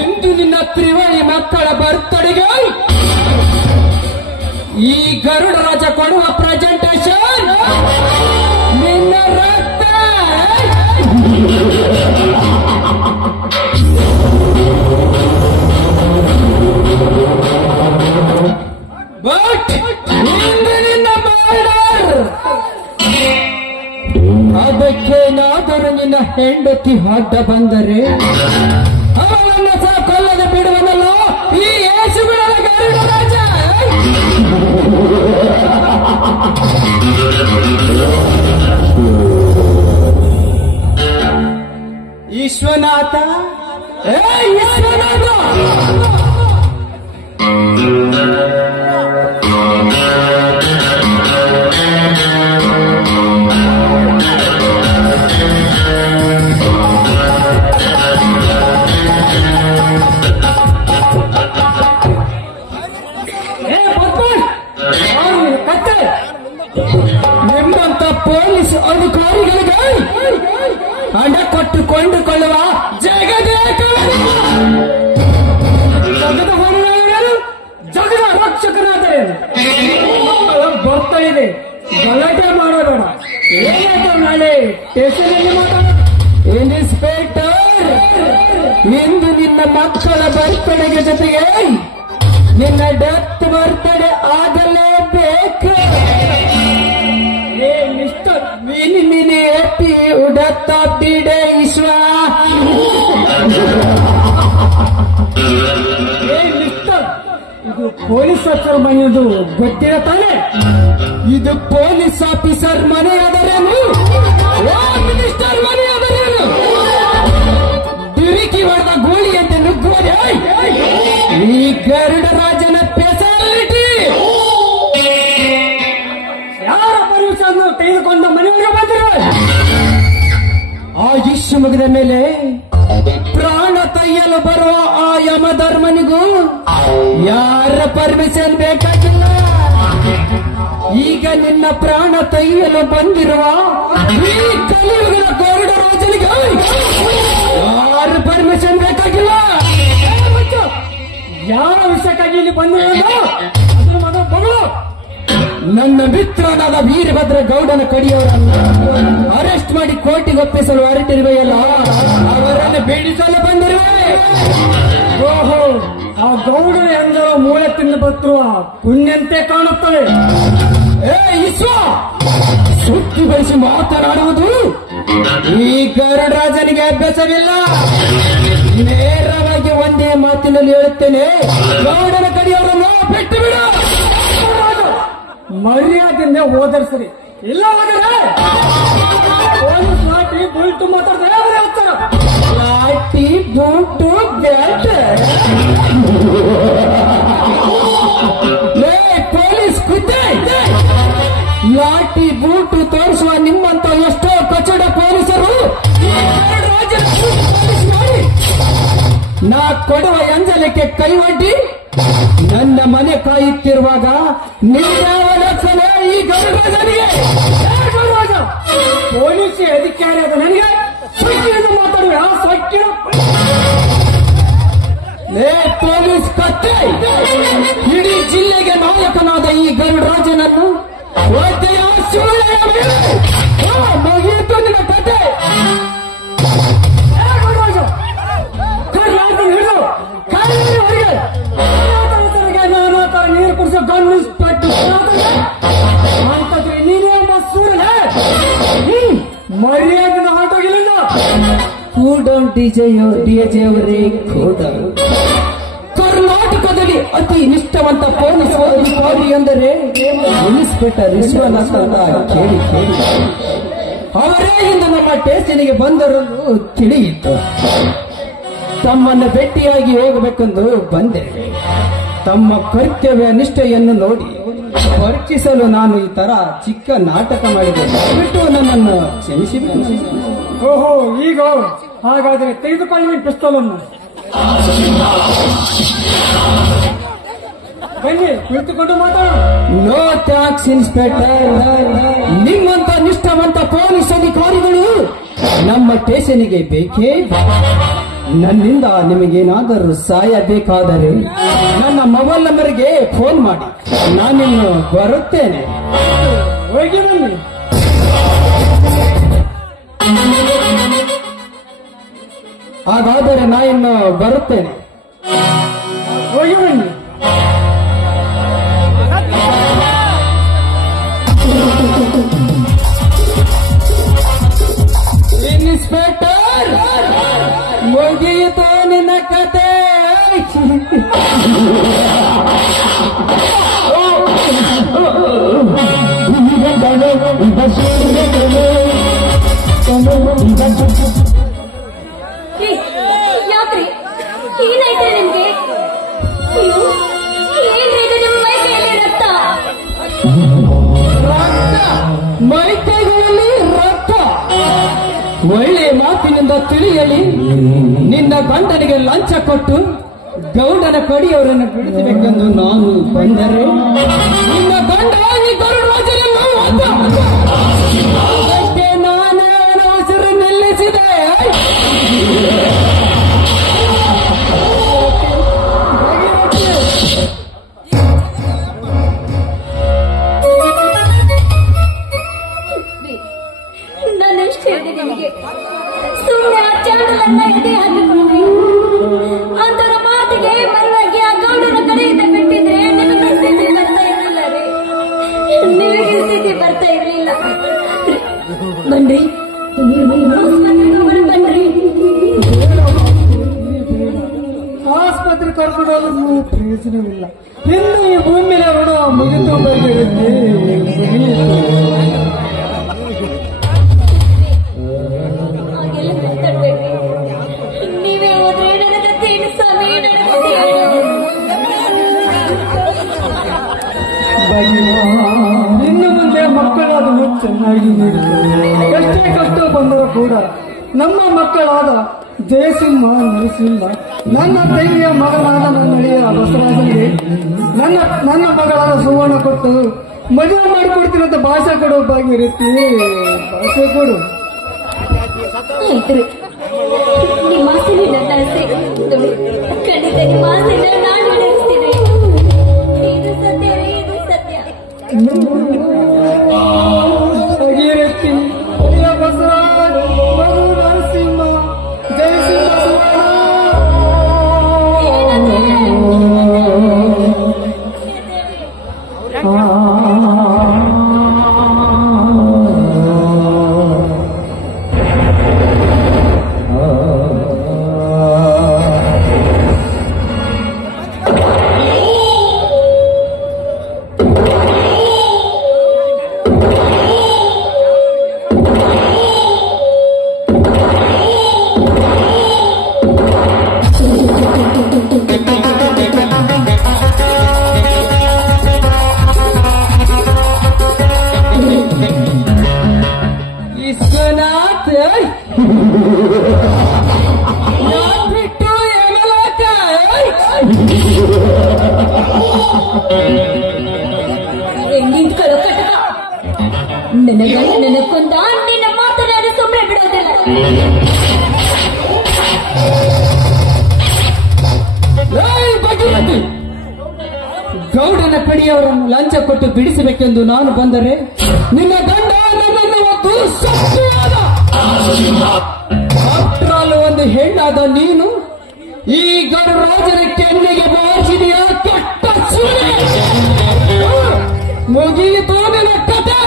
ಇಂದು ನಿನ್ನ ತ್ರಿವಳಿ ಮಕ್ಕಳ ಬರ್ತಡೆಗೆ ಈ ಗರುಡ ರಾಜ ಕೊಡುವ ಪ್ರೆಸೆಂಟೇಶನ್ ನಿನ್ನ ರಕ್ತ. ಬಟ್ ಇಂದು ನಿನ್ನ ಬಾರ್ಡರ್. ಅದಕ್ಕೇನಾದರೂ ನಿನ್ನ ಹೆಂಡತಿ ಅಡ್ಡ ಬಂದರೆ ಅವಳನ್ನ ಸಹ ಕೊಲ್ಲದೆ ಬಿಡುವನಲ್ಲ ಈ ಯೇಸುಗಳ ಗರುಡ ರಾಜ. ವಿಶ್ವನಾಥ, ವಿಶ್ವನಾಥ, ನಿಮ್ಮಂತ ಪೊಲೀಸ್ ಅಧಿಕಾರಿಗಳಿಗೆ ಹಣ ಕೊಟ್ಟು ಕೊಂಡುಕೊಳ್ಳುವ ಜಗದ ರಕ್ಷಕನಾದರೆ ಬರ್ತಾ ಇದೆ. ಗಲಾಟೆ ಮಾಡೋಣ. ಏನಾಯ್ತು ನಾಳೆ ಸ್ಟೇಷನಲ್ಲಿ ಮಾತಾಡೋಣ. ಇನ್ಸ್ಪೆಕ್ಟರ್, ಇಂದು ನಿನ್ನ ಮಕ್ಕಳ ಬರ್ತಡೆಗೆ ಜೊತೆಗೆ ನಿನ್ನ ಡೆತ್ ಬರ್ತಡೆ ಆಗಲೇಬೇಕು. Mister mini happy death of the day ವಿಶ್ವ. ಮಿಸ್ಟರ್, ಇದು ಪೊಲೀಸ್ ಆಫೀಸರ್ ಮನೆಯದು ಗೊತ್ತಿರ ತಾನೆ? ಇದು ಪೊಲೀಸ್ ಆಫೀಸರ್ ಮನೆಯಾದರೇನು? ಮಿನಿಸ್ಟರ್ ಮನೆಯಾದರೇನು? ದುರುಕಿ ಹೊಡೆದ ಗೋಳಿಯಂತೆ ನುಗ್ಗುವರೆ ಈ ಗರುಡ ರಾಜನ ಸ್ಪೆಷಾಲಿಟಿ. ಯಾರ ಪರ್ಮಿಷನ್ ತೆಗೆದುಕೊಂಡು ಮನೆಯೊಳಗೆ ಬಂದಿರುವ ಆ ಇಶ್ಯು ಮುಗಿದ ಮೇಲೆ ಪ್ರಾಣ ತೆಗೆಯಲು ಬರುವ ಆ ಯಮಧರ್ಮನಿಗೂ ಯಾರ ಪರ್ಮಿಷನ್ ಬೇಕಾಗಿಲ್ಲ. ಈಗ ನಿನ್ನ ಪ್ರಾಣ ತೆಗೆಯಲು ಬಂದಿರುವ ಈ ಕಲಿಯುಗದ ಗರುಡ ರಾಜನಿಗೆ ಯಾರ ಪರ್ಮಿಷನ್ ಬೇಕಾಗಿಲ್ಲ. ಯಾವ ವಿಷಯಕ್ಕಾಗಿ ಇಲ್ಲಿ ಬಂದಿರೋ ಅದನ್ನು ಮೊದಲು ಬಗಳು. ನನ್ನ ಮಿತ್ರನಾದ ವೀರಭದ್ರ ಗೌಡನ ಕಡಿಯವರನ್ನು ಅರೆಸ್ಟ್ ಮಾಡಿ ಕೋರ್ಟಿಗೆ ಒಪ್ಪಿಸಲು ಹೊರಟಿರುವೆಯಲ್ಲ, ಅವರನ್ನು ಬೀಳಿಸಲು ಬಂದಿರುವೆ. ಓಹೋ, ಆ ಗೌಡನ ಎಂದರ ಮೂಳೆ ತಿಂದು ಬತ್ತುವ ಪುಣ್ಯಂತೆ ಕಾಣುತ್ತದೆ. ಈಶ್ವ, ಸುತ್ತಿ ಬರಿಸಿ ಮಾತನಾಡುವುದು ಈ ಗರುಡ ರಾಜನಿಗೆ ಅಭ್ಯಾಸವಿಲ್ಲ. ನೇರವಾಗಿ ಒಂದೇ ಮಾತಿನಲ್ಲಿ ಹೇಳುತ್ತೇನೆ, ಗೌಡನ ಕಡಿಯವರನ್ನು ಬಿಟ್ಟು ಬಿಡು. ಮರ್ಯಾದೆಯಿಂದ ಓದರ್ಸರಿ, ಇಲ್ಲವಾದರೆ ಪೊಲೀಸ್ ಲಾಠಿ ಬುಲ್ಟು ಮಾತಾಡ್ತಾರೆ. ಅವರೇ ಹೋಗ್ತಾರ. ಲಾಠಿ ಬೂಟು ಬ್ಯಾಟ್. ಪೊಲೀಸ್ ಕುದ್ದೆ ಲಾಠಿ ಬೂಟು ತೋರಿಸುವ ನಿಮ್ಮಂತ ಎಷ್ಟೋ ಕಚಡ ಪೊಲೀಸರು ನಾ ಕೊಡುವ ಎಂಜಲಕ್ಕೆ ಕೈವಡ್ಡಿ ನನ್ನ ಮನೆ ಕಾಯುತ್ತಿರುವಾಗ ನೀವ್ಯಾವ ಲಕ್ಷಣ ಈ ಗರುಡರಾಜನಿಗೆ? ಪೊಲೀಸ್ ಅಧಿಕಾರಿ ಆದ ನನಗೆ ಸೊಕ್ಕಿನಿಂದ ಮಾತಾಡುವ ಆ ಸೊಕ್ಕಿನ ಪೊಲೀಸ್ ಕತ್ತೆ. ಇಡೀ ಜಿಲ್ಲೆಗೆ ನಾಯಕನಾದ ಈ ಗರುಡರಾಜನನ್ನು ಮುಗಿಯಿತು ನಿನ್ನ ಕತೆ. ನೀರು ಕುಡಿಸೋ ಗನ್ನಿಸ್ಪಟ್ಟು ಅಂತಂದ್ರೆ ನೀನೇ ಸೂರ್ಯ ಮರ್ಯಾದೆನ ಹೊರಟೋಗಿಲ್ಲ. ಕೂಡೌನ್ ಡಿಜೆ ಅವರೇ ಕೂಡೌನ್. ಕರ್ನಾಟಕದಲ್ಲಿ ಅತಿ ನಿಷ್ಠವಂತ ಪೊಲೀಸ್ ಅಧಿಕಾರಿ ಎಂದರೆ ಇನ್ಸ್ಪೆಕ್ಟರ್ ವಿಶ್ವನಾಥ ಅಂತ ಕೇಳಿ ಅವರೇ ಇಂದು ನಮ್ಮ ಸ್ಟೇಷನ್ಗೆ ಬಂದರು ತಿಳಿಯಿತು. ತಮ್ಮನ್ನು ಭೇಟಿಯಾಗಿ ಹೋಗಬೇಕೆಂದು ಬಂದೆ. ತಮ್ಮ ಕರ್ತವ್ಯ ನಿಷ್ಠೆಯನ್ನು ನೋಡಿ ಪರೀಕ್ಷಿಸಲು ನಾನು ಈ ತರ ಚಿಕ್ಕ ನಾಟಕ ಮಾಡಿದೆ. ಬಿಟ್ಟು ನನ್ನನ್ನು ಕ್ಷಮಿಸಿಬಿಟ್ಟು. ಓಹೋ, ಈಗ ಹಾಗಾದ್ರೆ ತೆಗೆದುಕೊಳ್ಳಿ ಪಿಸ್ತೂಲ್ ಅನ್ನು. ಬನ್ನಿ, ಕುಳಿತುಕೊಂಡು ಮಾತಾಡೋಣ. No thanks inspector. ನಿಮ್ಮಂತ ನಿಷ್ಠಾವಂತ ಪೊಲೀಸ್ ಅಧಿಕಾರಿಗಳು ನಮ್ಮ ಸ್ಟೇಷನ್ಗೆ ಬೇಕೇ? ನನ್ನಿಂದ ನಿಮಗೇನಾದರೂ ಸಹಾಯ ಬೇಕಾದರೆ ನನ್ನ ಮೊಬೈಲ್ ನಂಬರ್ಗೆ ಫೋನ್ ಮಾಡಿ, ನಾನಿನ್ನು ಬರುತ್ತೇನೆ. ಹೋಗಿ ಬನ್ನಿ. ಹಾಗಾದರೆ ನಾನಿನ್ನು ಬರುತ್ತೇನೆ. ಹೋಗಿ ಬನ್ನಿ. ಇನ್ಸ್ಪೆಕ್ಟರ್, ಮುಗಿಯಿತು ನಿನ್ನ ಕತೆ. ಯಾಕ್ರಿ ಏನಾಯ್ತು ನಿಮ್ಗೆ? ಏನ್ರಿ ನಿಮ್ಮ ಮೈ ಕೈಯಲ್ಲಿ ರಕ್ತ? ಮೈಕೈಗಳಲ್ಲಿ ರಕ್ತ? ಒಳ್ಳೆ ಮಾತಿನಿಂದ ತಿಳಿಯಲಿ. ನಿನ್ನ ಗಂಡನಿಗೆ ಲಂಚ ಕೊಟ್ಟು ಗೌಡನ ಕಡಿಯವರನ್ನು ಬಿಡಿಸಬೇಕೆಂದು ನಾನು ಬಂದರೆ ನಿನ್ನ ಗಂಡ ಈ ಗರುಡರಾಜನನ್ನು ಅದಕ್ಕೆ ನಾನೇ ಅವನ ಹೆಸರು ನಿಲ್ಲಿಸಿದೆ. ನಾನೆಷ್ಟು ಹೇಳಿದೆ ನಿಮಗೆ? ಸುಮ್ಮನೆ ಆ ಚಾನಲನ್ನ ಎದೆ ಹಾಕಿಕೊಂಡ್ರಿ. ಅದರ ಮಾತಿಗೆ ಮನ್ನಾಗಿ ಆ ಗೌಡನ ಕಡೆಯಿಂದ ಬಿಟ್ಟಿದ್ರೆ ನಿಮಗೆ ಸ್ಥಿತಿ ಬರ್ತಾ ಇರಲಿಲ್ಲ ರೀ. ನಿಮಗೆ ಸ್ಥಿತಿ ಬರ್ತಾ ಇರಲಿಲ್ಲ. ಬನ್ರಿ, ಬನ್ರಿ. ಆಸ್ಪತ್ರೆ ಕರ್ಕೊಂಡೋದ್ರೂ ಪ್ರಯೋಜನವಿಲ್ಲ. ಇನ್ನು ಈ ಭೂಮಿಯ ಋಣ ಮುಗಿದು ಬಂದಿರುತ್ತೆ. ಹಾಗೆಲ್ಲ ಮಾತಾಡ್ಬೇಡಿ. ನೀವೇ ಹೋದ್ರೆ ನನ್ನ ಜೊತೆ ಏನು ಸ್ವಾಮಿ, ನನ್ನ ಜೊತೆ ಇನ್ನು ಮುಂದೆ ಮಕ್ಕಳಾದನ್ನು ಚೆನ್ನಾಗಿ ನೀಡುತ್ತಾರೆ. ಎಷ್ಟೇ ಕಷ್ಟ ಬಂದರೂ ಕೂಡ ನಮ್ಮ ಮಕ್ಕಳಾದ ಜಯಸಿಂಹ, ನರಸಿಂಹ, ನನ್ನ ತಂಗಿಯ ಮಗನಾದ ನನ್ನಳಿಯ ಬಸವರಾಜನಿಗೆ ನನ್ನ ಮಗಳಾದ ಸುವರ್ಣ ಕೊಟ್ಟು ಮದುವೆ ಮಾಡಿಕೊಡ್ತೀನಿ ಅಂತ ಭಾಷೆ ಕೊಡೋ ಭಾಗ್ಯರಿತಿ. ಭಾಷೆ ಕೊಡು. ಆಯ್ತು, ನಿಮ್ಮ ಆಸೆನೇ ನನ್ನ ಆಸೆ. ಖಂಡಿತ ನಿಮ್ಮ ಆಸೆನ ನಾನು ನಡೆಸ್ತೀನಿ. ಇದು ಸತ್ಯ ರೀ, ಇದು ಸತ್ಯ. ಭಾಗ್ಯರತಿ, ಬಸವರಾಜ, ಮಗು ನರಸಿಂಹ, ಜಯಸಿಂಹ, ವಿಶ್ವನಾಥ್ ಬಿಟ್ಟು ಯಮಲೋಕ. ನಿಂತ್ಕೊಳ್ಳೋ ಕಟಕ. ನನ್ನ ಗಂಡನನ್ನ ಕೊಂದ ನಿನ್ನ ಮಾತನಾಡಿ ಸುಮ್ಮನೆ ಬಿಡೋದಿಲ್ಲ. ಭಗೀರಥಿ, ಗೌಡನ ಕಡಿಯವರನ್ನು ಲಂಚ ಕೊಟ್ಟು ಬಿಡಿಸಬೇಕೆಂದು ನಾನು ಬಂದರೆ ನಿನ್ನ ಗಂಡ ನನ್ನನ್ನು ಒಂದು ಸತ್ಯವಾದ ಆಫ್ಟರ್ ಒಂದು ಹೆಣ್ಣಾದ ನೀನು ಈ ಗರುಡರಾಜನ ಕೆನ್ನೆಗೆ ಬಾಚಿದೆಯ ಕೆಟ್ಟ ಸುಳ್ಳೆ. ಮುಗಿಯಿತು ನಿನ್ನ ಕತೆ.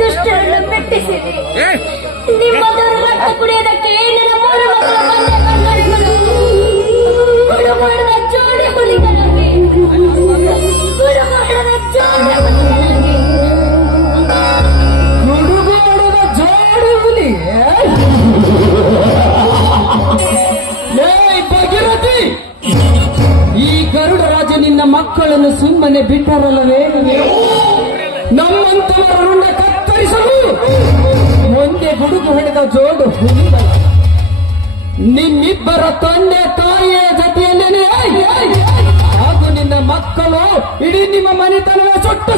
ದುಷ್ಟರನ್ನು ಮೆಟ್ಟಿಸಿದೆ. ನಿಮ್ಮದರ ರಕ್ತ ಕುಡಿಯೋದಕ್ಕೆ ನನ್ನ ಮೂರು ಮಕ್ಕಳ ಬಂದ ಕನ್ನಡಿಗಳು ಮಾಡಿದ ಜೋಡಿ ಹುಲಿ ಹಾಗೂ ನಿನ್ನ ಮಕ್ಕಳನ್ನು ಸುಮ್ಮನೆ ಬಿಟ್ಟರಲ್ಲವೇ? ನಮ್ಮಂತವರ ರುಂಡ ಕತ್ತರಿಸಲು ಮುಂದೆ ಗುಡುಗು ಹಿಡಿದ ಜೋಡು ಹುಲಿಗಳ ನಿಮ್ಮಿಬ್ಬರ ತಂದೆ ತಾಯಿಯ ಜೊತೆಯಲ್ಲೇನೆ ಹಾಗೂ ನಿನ್ನ ಮಕ್ಕಳು ಇಡೀ ನಿಮ್ಮ ಮನೆತನವೇ ಸುಟ್ಟು